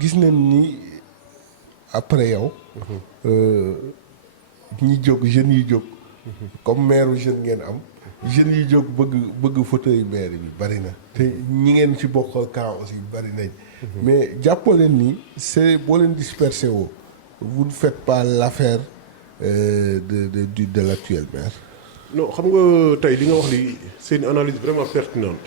gis nañ ni après yow. ñi jóg jeunes yi jóg. comme maire jeune ngeen am. jeunes yi jóg bëgg fauteuil maire bi bari na. te ñi ngeen ci bokkal camp aussi bari nañ. mais jàppoo leen ni c'est boo leen dispersé woo vous ne faites pas l'affaire de l'actuel maire. non xam nga tey li nga wax li c'est une analyse vraiment pertinente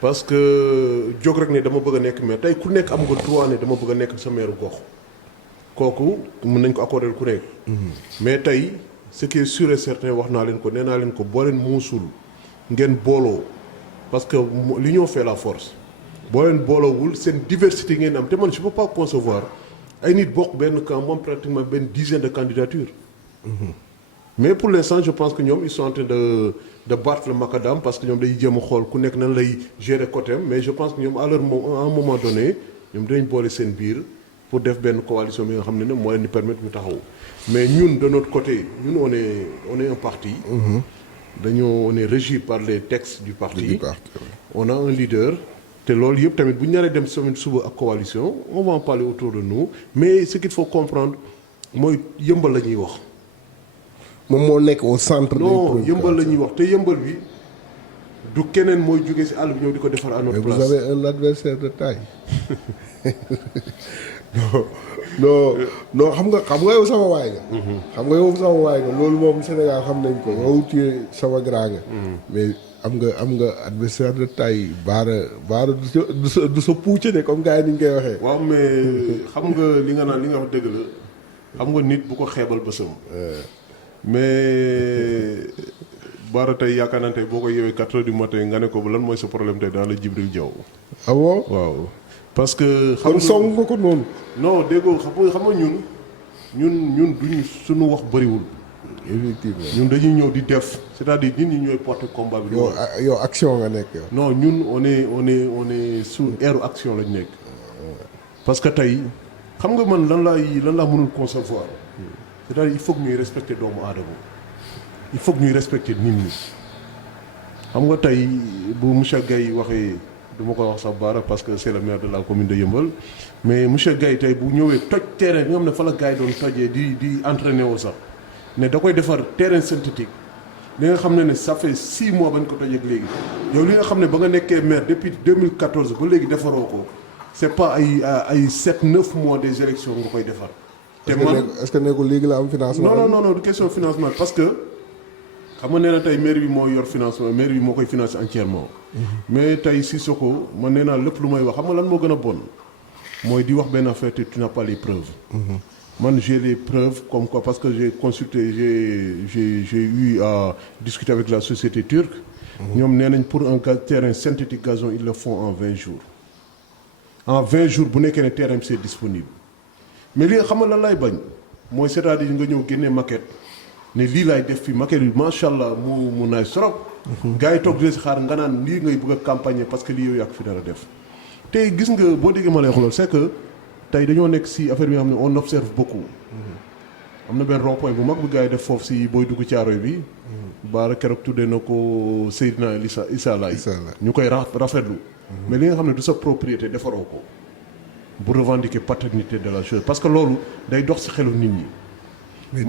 parce que jóg rek ne dama bëgg a nekk maire tey ku nekk am nga droit ne dama bëgg a nekk sa maire gox kooku mën nañ ko accorder ku nekk. mais tey ce qui est sûr et certain wax naa leen ko nee naa leen ko boo leen muusul ngeen booloo parce que l'union fait la force boo leen booloowul seen diversité ngeen am te man je peux pas concevoir ay nit bokk benn camp moom pratiquement benn dizaine de candidatures. mais pour l'instant je pense que ñoom ils sont en train de battre le macadam parce que ñoom day jéem a xool ku nekk nan lay gérer côté am mais je pense que ñoom à un moment donné ñoom dinañ boole seen biir pour def benn coalition bi nga xam ne moo leen di permettre ñu taxaw mais ñun de notre côté ñun on est un parti. on est régi par les textes du parti. On a un leader. te loolu yëpp tamit bu ñu naree dem semaine suba ak coalition on va en parler autour de nous mais ce qu'il faut comprendre mooy yëmbal la ñuy wax. moom moo nekk au centre. non yëmbal la ñuy wax te yëmbal bi du keneen mooy jóge ci àll bi ñëw di ko defar à notre place. mais vous avez un adversaire de taille. non xam nga yow sama waay nga. xam nga yow sama waay nga loolu moom Sénégal xam nañ ko yow ci sama grand nga. mais am nga adversaire de taille baara du sa puuce de comme gars yi ni ñu koy waxee. waaw mais xam nga li nga wax dëgg la xam nga nit bu ko xeebal bësam. mais baara tey yaakaar naa tey boo ko yeewee 4 heures du matin nga ne ko lan mooy sa problème tey dans la Djibril Diaw. ah bon waaw. parce que xam nga song nga ko noonu. non déggoo xam nga ñun duñu suñu wax bëriwul. effectivement ñun dañuy ñëw di def c'est-à-dire nit ñi ñooy porter combat bi. yow action nga nekk yow. non ñun on est sous ère action lañ nekk. parce que tey xam nga man lan laa mënul concevoir. c'est-à-dire il faut que ñuy respecter doomu aadama il faut que ñuy respecter nit ñi xam nga tey bu monsieur Gaye waxee du ma ko wax sax baara parce que c'est le maire de la commune de Yeumbeul mais monsieur Gaye tey bu ñëwee toj terrain bi nga xam ne fa la gars yi doon tojee di entraîner woo sax ne da koy defar terrain synthétique li nga xam ne ça fait 6 mois bañ ko tojee ak léegi yow li nga xam ne ba nga nekkee maire depuis 2014 ba léegi defaroo ko c'est pas ay 7-9 mois des élections nga koy defar. te man est-ce que nekkul léegi la am financement. non du question financement parce que xam nga nee na tey maire bi moo yor financement maire bi moo koy financer entièrement. mais tey Sissoko man nee naa lépp lu may wax xam nga lan moo gën a bon mooy di wax benn affaire te tu n'as pas les preuves. man j'ai les preuves comme quoi parce que j'ai consulté j'ai eu à discuter avec la société turque. ñoom nee nañ pour un terrain synthétique gazon ils le font en 20 jours. en 20 jours bu nekkee ne terrain c'est disponible. mais li nga xam nga lan lay bañ mooy c'est-à-dire nga ñëw génnee maquette ne lii laay def fii maquette bi macha allah mu naay trop. gars yi toog di si xaar nga naan lii ngay bëgg a campagne parce que lii yow yaa ko fi dara def. tey gis nga boo déggee ma lay xoolal c'est que tey dañoo nekk si affaire bi nga xam ne on observe beaucoup. am na benn rond-point bu mag bu gars yi def foofu si booy dugg Caaroy bi. baara keroog tuddee na ko Seydina Issa Laye ñu koy rafetlu. mais li nga xam ne du sa propriété defaroo ko. bu revendiquer paternité de la chose parce que loolu day dox ci xelu nit ñi. mais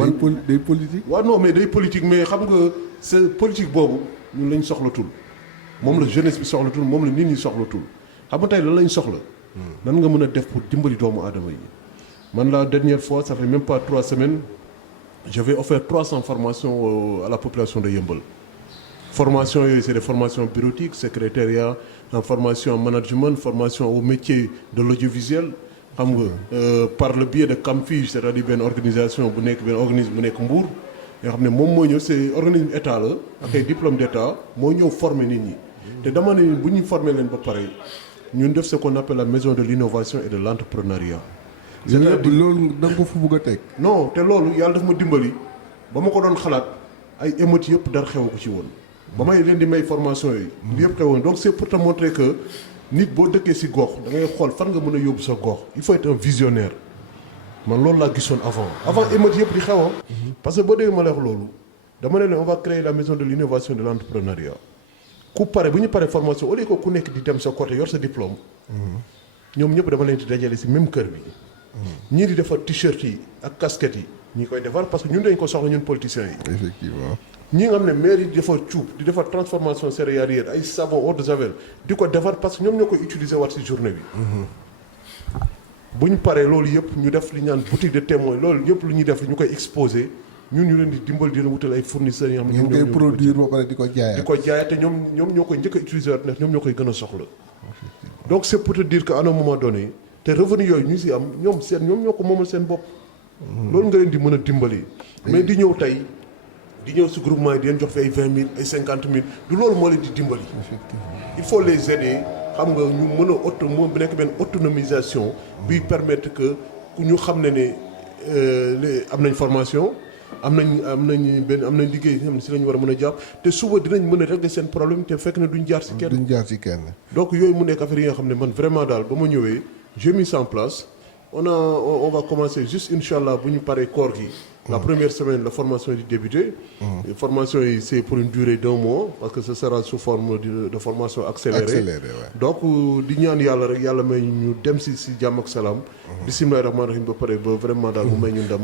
day politique. waaw non mais day politique mais xam nga c'est politique boobu ñun lañ soxlatul moom la jeunesse bi soxlatul moom la nit ñi soxlatul xam nga tey lan lañ soxla. nan nga mën a def pour dimbali doomu aadama yi. man la dernière fois ça fait même pas 3 semaines j'avais offert 300 formations à la population de Yeumbeul. formation yooyu c'est des formations bureautiques secrétariat en formation en management formation au métier de l'audiovisuel xam nga par le biais de Camfige c'est-à-dire benn organisation bu nekk benn organisme bu nekk Mbour nga xam ne moom moo ñëw c'est organisme état la ak ay diplôme d'état moo ñëw former nit ñi te dama ne bu ñu former leen ba pare ñun def ce qu'on appelle la maison de l'innovation et de l'entrepreneuriat. loolu da nga ko fu bëgg a teg. non te loolu yàlla daf ma dimbali ba ma ko doon xalaat ay émeutes yëpp dara xew ko ci woon. ba may leen di may formation yi. li yëpp xewoon donc c'est pour te montrer que nit boo dëkkee ci gox da ngay xool fan nga mën a yóbbu sa gox il faut être un visionnaire man loolu laa gisoon avant émeutes yëpp di xewoon. parce que boo déggee ma lay wax loolu dama ne leen on va créer la maison de l'innovation et de l'entrepreneuriat ku pare bu ñu paree formation au lieu que ku nekk di dem sa côté yor sa diplôme. ñoom ñëpp dama leen di dajale si même kër bi. ñii di defar t-shirt yi ak casquette yi ñi koy defar parce que ñun dañ ko soxla ñun politiciens yi. effectivement. ñi nga xam ne maire yi di defar cuub di defar transformation céréalière ay savon eau de javel di ko defar parce que ñoom ñoo koy utiliser waat si journée bi. bu ñu paree loolu yëpp ñu def li ñu naan boutique de témoin loolu yëpp lu ñuy def ñu koy exposé ñun ñu leen di dimbal di leen wutal ay fournisseurs yoo xam ne. ngeen koy produire ba pare di ko jaayaat. di ko jaayaat te ñoom ñoo koy njëkk a utiliser waat ndax ñoom ñoo koy gën a soxla. donc c'est pour te dire que à un moment donné te revenu yooyu ñu si am ñoom ñoo ko moomal seen bopp. loolu nga leen di mën a dimbali. mais di ñëw tey di ñëw si groupement yi di leen jox fi ay 20 000 ay 50 000 du loolu moo leen di dimbali. il faut les aider xam nga ñu mën a mu nekk benn autonomisation. buy permettre que ñu xam ne am nañ formation am nañ liggéey xam ne si la ñu war a mën a jàpp te suba dinañ mën a régler seen problème te fekk na duñ jaar si kenn. donc yooyu mu nekk affaire yi nga xam ne man vraiment daal ba ma ñëwee j'ai mis ça en place on va commencer juste inchallah bu ñu paree koor gi. La première semaine, la formation est débutée. La formation, c'est pour une durée d'1 mois, parce que ce sera sous forme de formation accélérée. Donc, di ñaan yàlla rek yàlla may ñu dem si jàmm ak salaam. Bismillahir rahmanir rahim ba pare ba vraiment daal mu may ñu ndam.